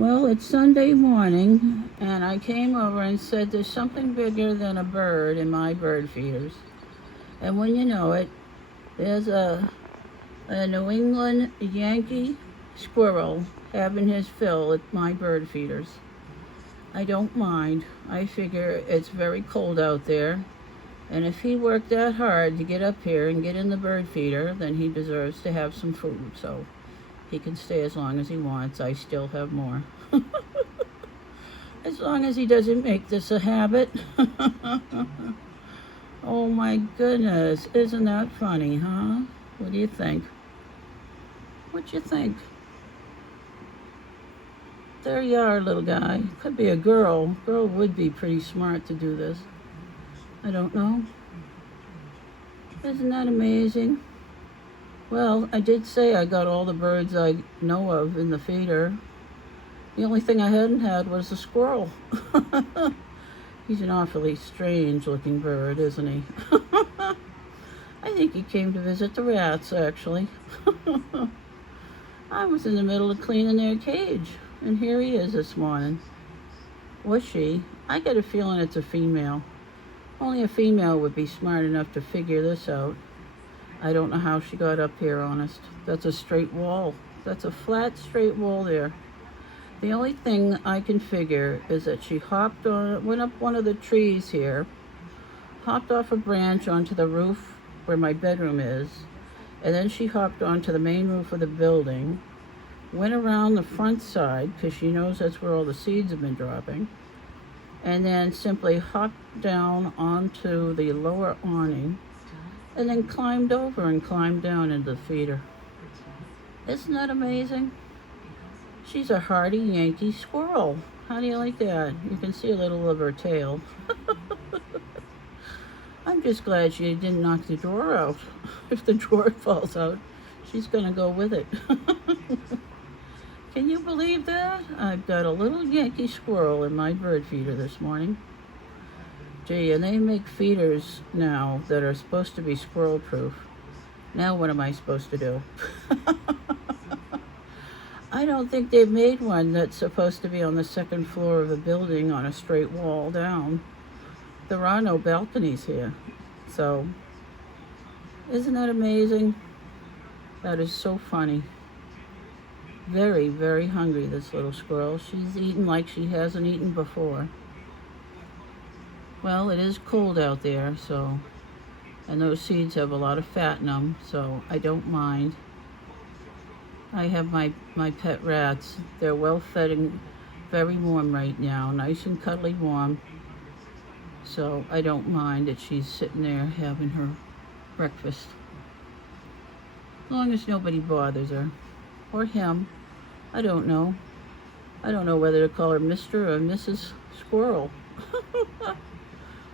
Well, it's Sunday morning, and I came over and said there's something bigger than a bird in my bird feeders. And when you know it, there's a New England Yankee Squirrel having his fill at my bird feeders. I don't mind. I figure it's very cold out there, and if he worked that hard to get up here and get in the bird feeder, then he deserves to have some food. So he can stay as long as he wants. I still have more. As long as he doesn't make this a habit. Oh my goodness, isn't that funny, huh? What do you think? What you think? There you are, little guy. Could be a girl. Girl would be pretty smart to do this. I don't know. Isn't that amazing? Well, I did say I got all the birds I know of in the feeder. The only thing I hadn't had was a squirrel. He's an awfully strange looking bird, isn't he? I think he came to visit the rats, actually. I was in the middle of cleaning their cage, and here he is this morning. Was she? I get a feeling it's a female. Only a female would be smart enough to figure this out. I don't know how she got up here, honest. That's a straight wall. That's a flat, straight wall there. The only thing I can figure is that she went up one of the trees here, hopped off a branch onto the roof where my bedroom is, and then she hopped onto the main roof of the building, went around the front side, because she knows that's where all the seeds have been dropping, and then simply hopped down onto the lower awning, and then climbed over and climbed down into the feeder. Isn't that amazing? She's a hardy Yankee squirrel. How do you like that? You can see a little of her tail. I'm just glad she didn't knock the drawer out. If the drawer falls out, she's gonna go with it. Can you believe that? I've got a little Yankee squirrel in my bird feeder this morning. Gee, and they make feeders now that are supposed to be squirrel proof. Now what am I supposed to do? I don't think they've made one that's supposed to be on the second floor of a building on a straight wall down. There are no balconies here. So, isn't that amazing? That is so funny. Very, very hungry, this little squirrel. She's eaten like she hasn't eaten before. Well, it is cold out there, so, and those seeds have a lot of fat in them, so I don't mind. I have my pet rats. They're well fed and very warm right now, nice and cuddly warm. So I don't mind that she's sitting there having her breakfast. As long as nobody bothers her. Or him. I don't know. I don't know whether to call her Mr. or Mrs. Squirrel.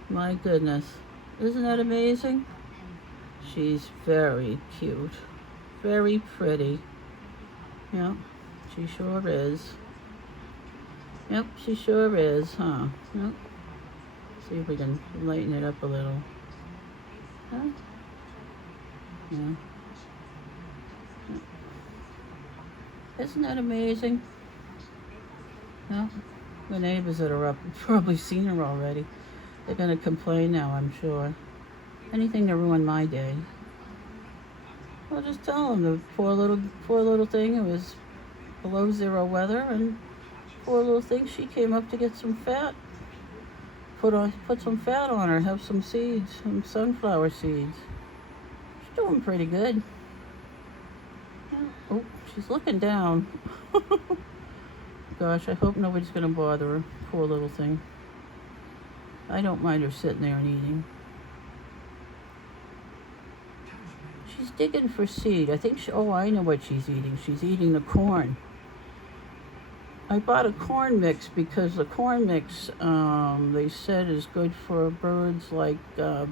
My goodness. Isn't that amazing? She's very cute. Very pretty. Yep, she sure is. Yep, she sure is, huh? Yep. See if we can lighten it up a little. Huh? Yeah. Yep. Isn't that amazing? Well, the neighbors that are up have probably seen her already. They're going to complain now, I'm sure. Anything to ruin my day. Well, just tell them the poor little thing. It was below zero weather, and poor little thing. She came up to get some fat. Put some fat on her. Have some seeds, some sunflower seeds. She's doing pretty good. Yeah. Oh, she's looking down. Gosh, I hope nobody's gonna bother her. Poor little thing. I don't mind her sitting there and eating. She's digging for seed. I think I know what she's eating. She's eating the corn. I bought a corn mix because the corn mix, they said, is good for birds like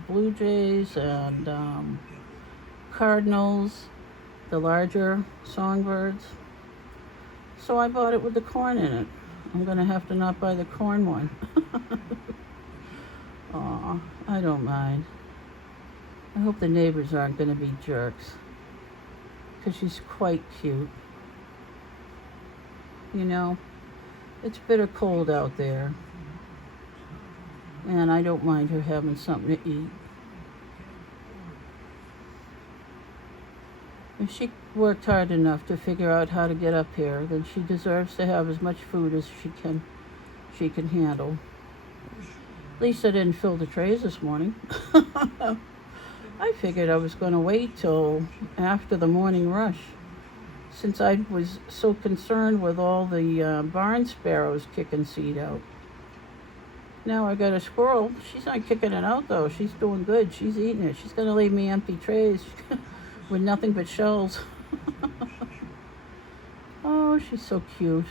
blue jays and cardinals, the larger songbirds. So I bought it with the corn in it. I'm going to have to not buy the corn one. Aw, I don't mind. I hope the neighbors aren't going to be jerks, because she's quite cute. You know, It's bitter cold out there, and I don't mind her having something to eat. If she worked hard enough to figure out how to get up here, then she deserves to have as much food as she can handle. At least I didn't fill the trays this morning. I figured I was going to wait till after the morning rush, since I was so concerned with all the barn sparrows kicking seed out. Now I got a squirrel. She's not kicking it out though. She's doing good. She's eating it. She's going to leave me empty trays with nothing but shells. Oh, she's so cute.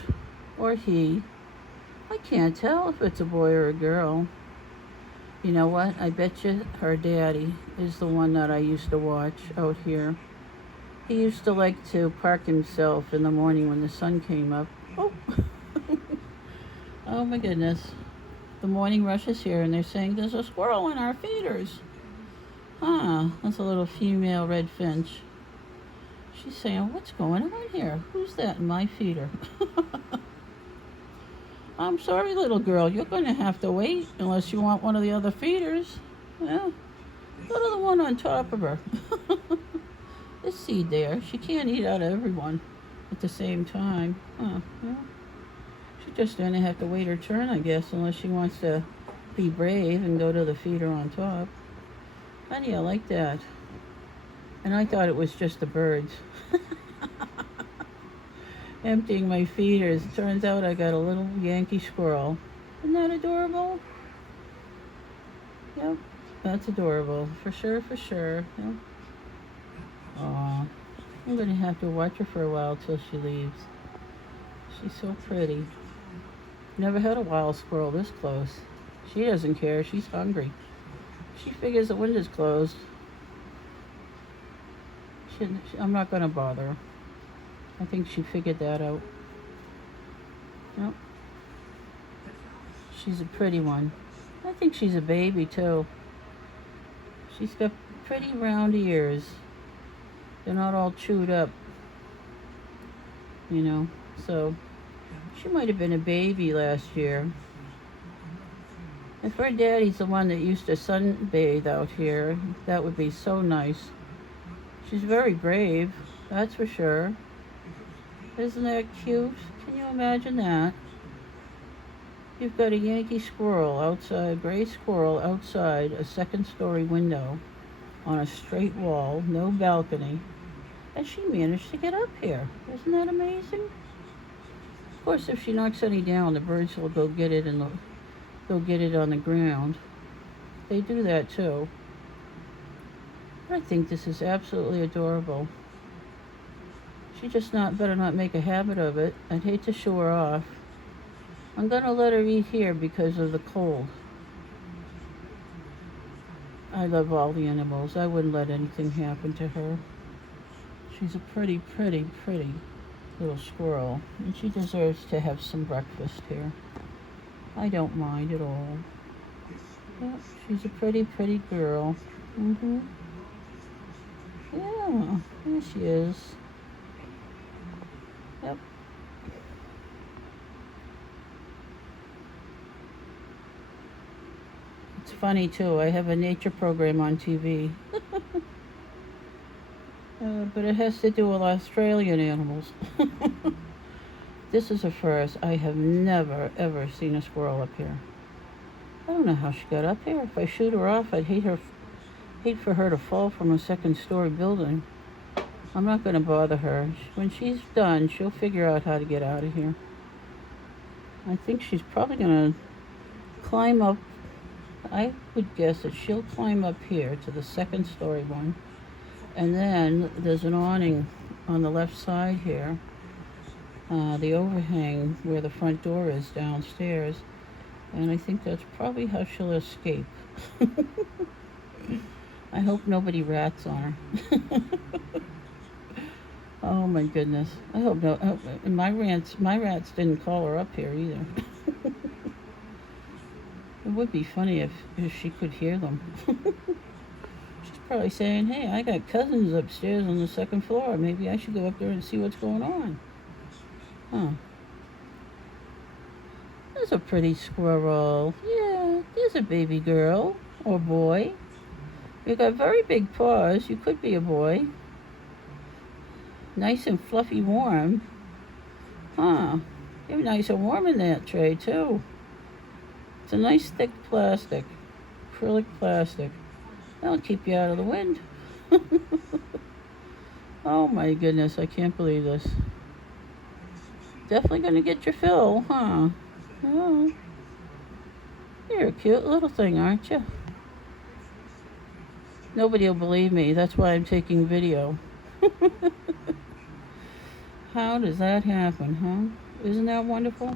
Or he. I can't tell if it's a boy or a girl. You know what? I bet you her daddy is the one that I used to watch out here. He used to like to park himself in the morning when the sun came up. Oh, oh my goodness. The morning rush is here and they're saying there's a squirrel in our feeders. Huh, that's a little female red finch. She's saying, what's going on here? Who's that in my feeder? I'm sorry, little girl, you're going to have to wait unless you want one of the other feeders. Yeah, go to the one on top of her. This seed there, she can't eat out of everyone at the same time. Huh, yeah. She's just going to have to wait her turn, I guess, unless she wants to be brave and go to the feeder on top. Honey, I like that. And I thought it was just the birds. Emptying my feeders. Turns out I got a little Yankee Squirrel. Isn't that adorable? Yep, that's adorable. For sure, for sure. Yep. Aw, I'm going to have to watch her for a while till she leaves. She's so pretty. Never had a wild squirrel this close. She doesn't care. She's hungry. She figures the window's closed. I'm not going to bother her. I think she figured that out. Yep. She's a pretty one. I think she's a baby too. She's got pretty round ears. They're not all chewed up, you know. So she might have been a baby last year. If her daddy's the one that used to sunbathe out here, that would be so nice. She's very brave, that's for sure. Isn't that cute? Can you imagine that? You've got a Yankee squirrel outside, gray squirrel outside a second-story window on a straight wall, no balcony, and she managed to get up here. Isn't that amazing? Of course, if she knocks any down, the birds will go get it and they'll get it on the ground. They do that too. But I think this is absolutely adorable. She just better not make a habit of it. I'd hate to show her off. I'm gonna let her eat here because of the cold. I love all the animals. I wouldn't let anything happen to her. She's a pretty, pretty, pretty little squirrel, and she deserves to have some breakfast here. I don't mind at all. Yep, she's a pretty, pretty girl. Yeah, there she is. Yep. It's funny too, I have a nature program on TV. But it has to do with Australian animals. This is a first. I have never, ever seen a squirrel up here. I don't know how she got up here. If I shoot her off, I'd hate for her to fall from a second-story building. I'm not going to bother her. When she's done, she'll figure out how to get out of here. I think she's probably going to climb up. I would guess that she'll climb up here to the second-story one. And then there's an awning on the left side here. The overhang where the front door is downstairs. And I think that's probably how she'll escape. I hope nobody rats on her. Oh my goodness. I hope no. My rats didn't call her up here either. It would be funny if she could hear them. She's probably saying, hey, I got cousins upstairs on the second floor. Maybe I should go up there and see what's going on. Huh. a pretty squirrel. Yeah, there's a baby girl or boy. You got very big paws. You could be a boy. Nice and fluffy warm. Huh. You're nice and warm in that tray, too. It's a nice thick plastic. Acrylic plastic. That'll keep you out of the wind. Oh my goodness, I can't believe this. Definitely gonna get your fill, huh? Oh. You're a cute little thing, aren't you? Nobody will believe me. That's why I'm taking video. How does that happen, huh? Isn't that wonderful?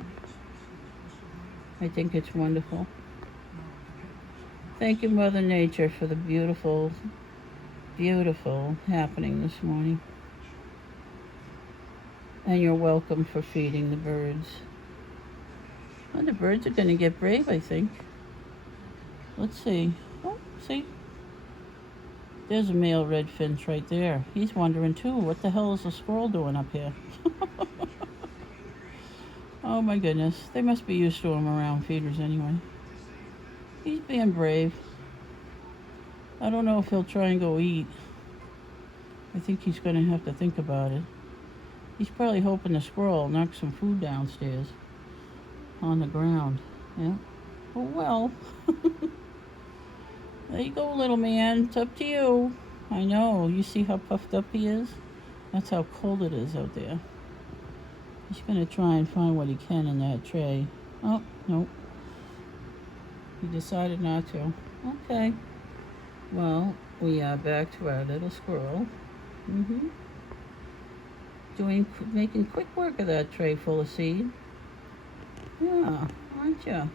I think it's wonderful. Thank you, Mother Nature, for the beautiful, beautiful happening this morning. And you're welcome for feeding the birds. Well, the birds are going to get brave, I think. Let's see. Oh, see? There's a male red finch right there. He's wondering, too, what the hell is a squirrel doing up here? Oh, my goodness. They must be used to him around feeders anyway. He's being brave. I don't know if he'll try and go eat. I think he's going to have to think about it. He's probably hoping the squirrel will knock some food downstairs on the ground. Yeah. Oh, well. There you go, little man. It's up to you. I know. You see how puffed up he is? That's how cold it is out there. He's going to try and find what he can in that tray. Oh, nope. He decided not to. Okay. Well, we are back to our little squirrel. Making quick work of that tray full of seed. Yeah, aren't you?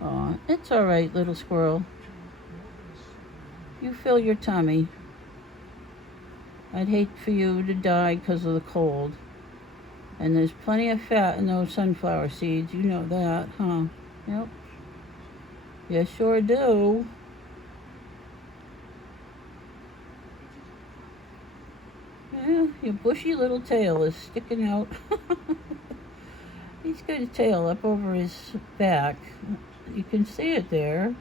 Aw, it's all right, little squirrel. You fill your tummy. I'd hate for you to die because of the cold. And there's plenty of fat in those sunflower seeds. You know that, huh? Yep. You sure do. Yeah, your bushy little tail is sticking out. He's got a tail up over his back. You can see it there,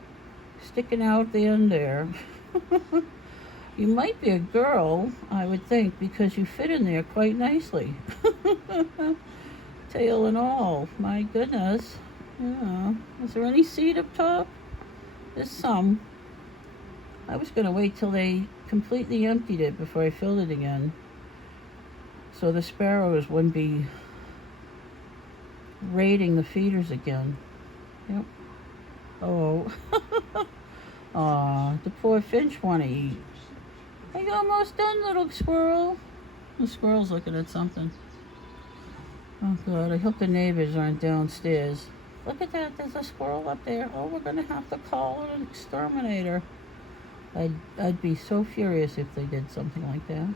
sticking out the end there. You might be a girl, I would think, because you fit in there quite nicely. Tail and all. My goodness. Yeah. Is there any seed up top? There's some. I was going to wait till they completely emptied it before I filled it again, so the sparrows wouldn't be raiding the feeders again. Yep. Oh. Aw, the poor finch want to eat. Are you almost done, little squirrel? The squirrel's looking at something. Oh, God, I hope the neighbors aren't downstairs. Look at that, there's a squirrel up there. Oh, we're going to have to call an exterminator. I'd be so furious if they did something like that.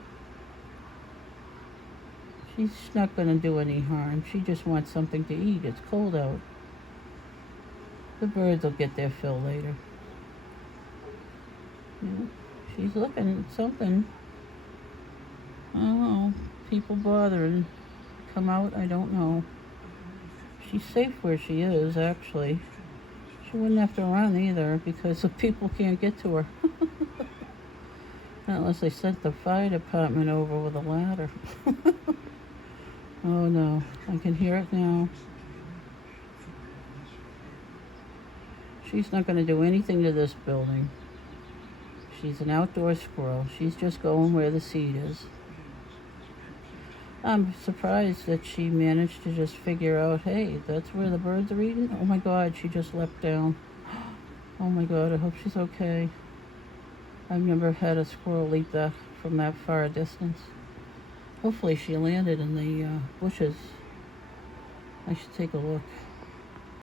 She's not going to do any harm. She just wants something to eat. It's cold out. The birds will get their fill later. Yeah, she's looking at something. I don't know. People bothering. Come out, I don't know. She's safe where she is, actually. She wouldn't have to run either because the people can't get to her. Not unless they sent the fire department over with a ladder. Oh no, I can hear it now. She's not going to do anything to this building. She's an outdoor squirrel. She's just going where the seed is. I'm surprised that she managed to just figure out, hey, that's where the birds are eating. Oh my God, she just leapt down. Oh my God, I hope she's okay. I've never had a squirrel leap that from that far a distance. Hopefully she landed in the bushes. I should take a look.